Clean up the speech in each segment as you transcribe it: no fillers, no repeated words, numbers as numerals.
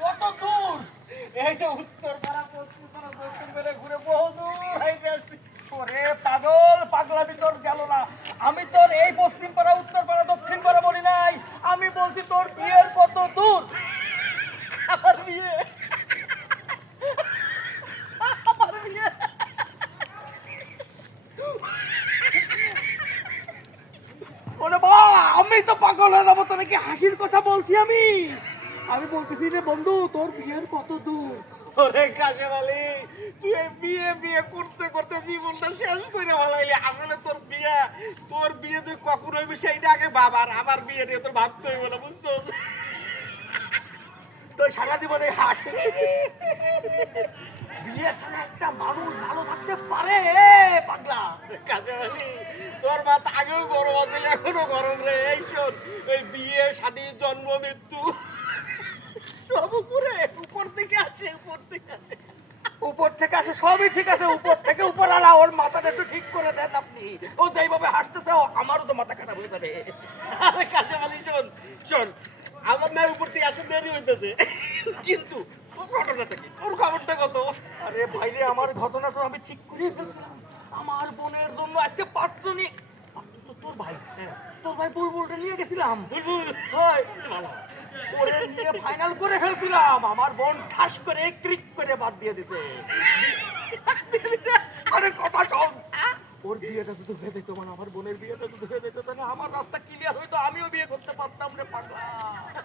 কত দূর? এই যে উত্তর পাড়া পশ্চিম পাড়া দক্ষিণ পাড়া ঘুরে বহু দূর হাইটে আসছি। ওরে পাগল, পাগলামি তোর গেল না। আমি তোর এই পশ্চিম পাড়া উত্তর পাড়া দক্ষিণ পাড়া বলি নাই, আমি বলছি তোর বিয়ের কত দূর। আমার বিয়ে, আমার বিয়ে। ওরে বা, আমি তো পাগল হয়ে যাবো। তোর কি হাসির কথা বলছি? আমি বলতেছি রে বন্ধু, তোর বিয়ের কত দূর? ওরে কাশেম আলী, তুই এই বিয়ে বিয়ে করতে করতে জীবনটা শেষ করে ভালাইলি। আসলে তোর বিয়ে তুই কখন হইবে সেইটা আগে ভাব, আর আমার বিয়ে নিয়ে তোর ভাবতে হইব না, বুঝছো? তুই সারা জীবনে হাসি। বিয়ে ছাড়া একটা মানুষ ভালো থাকতে পারে পাগলা? কাশেম আলী, তোর মাথা আগেও গরম আছিল, এখনো গরম রে। এই শোন, এই বিয়ে শাদী জন্ম মৃত্যু সব উপর থেকে আসে, উপর থেকে আসে। উপর থেকে আসে সবই ঠিক আছে, উপর থেকে উপর আলা। ওর মাথাটা একটু ঠিক করে দেন আপনি। ও যেইভাবে হাঁটতেছে আমারও তো মাথা খারাপ হয়ে যাবে। আরে কাশেম আলী, শোন শোন, আমার না উপর থেকে আসে দেরি হইতেছে, কিন্তু তোর ঘটনাটা কি, তোর খবরটা কত? আরে ভাইরে, আমার ঘটনা তো আমি ঠিক করে ফেলছিলাম। আমার বোনের জন্য আজকে পাত্র নিয়ে, তোর ভাই, তোর ভাই বুলবুলটা নিয়ে গেছিলাম। বুলবুল, হয় ওরে নিয়ে ফাইনাল করে ফেলছিলাম। আমার বোন ঠাস করে ক্রিক করে বাদ দিয়ে দিতে। আরে কথা শোন, ওর বিয়েটা যদি হয়ে যেত, মানে আমার বোনের বিয়েটা যদি হয়ে যেত, তাহলে আমার রাস্তা ক্লিয়ার হইতো, আমিও বিয়ে করতে পারতাম রে পাগলা।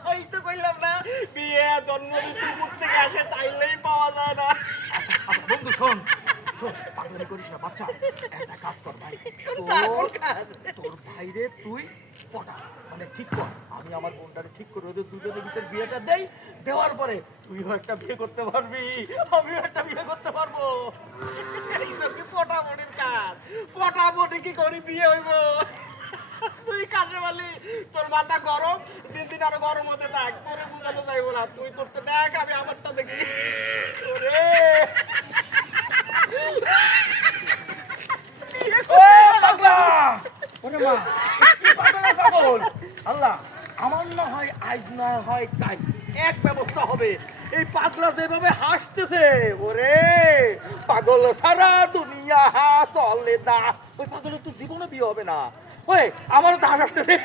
ওই তো কইলাম না, বিয়ে জন্ম মৃত্যু উপর থেকে আসে, চাইলেই পাওয়া যায় না। আচ্ছা বন্ধু শোন, পাগলামি করিস না বাচ্চা। একটা কাজ কর ভাই, তোর ভাইরে তুই পটা, মানে ঠিক কর। আমি আমার বোনটারে ঠিক করে ওদের দুজনের ভিতরে বিয়েটা দেই। দেওয়ার পরে তুইও একটা বিয়ে করতে পারবি, আমিও একটা বিয়ে করতে পারবো। এইসব কি পটাপটির কাজ? পটাপটি কি করি বিয়ে হইব? তুই কাজে বলি, তোর মাথা গরম, দিন দিন আরো গরম হতে থাক, তোরে বুঝানো যাইব না। তুই তোরটা দেখ, আমি আমারটা দেখি। ওরে পাগলা, ওরে মা, কি পাগলা পাগল। আল্লাহ, আমার না হয় আজ না হয় কাজ এক ব্যবস্থা হবে। এই পাগলা যেভাবে হাসতেছে, ওরে পাগল সারা দুনিয়া চলে না। ওই পাগলের তো জীবনে বিয়ে হবে না। ওই আমারও তো হাসতেছে।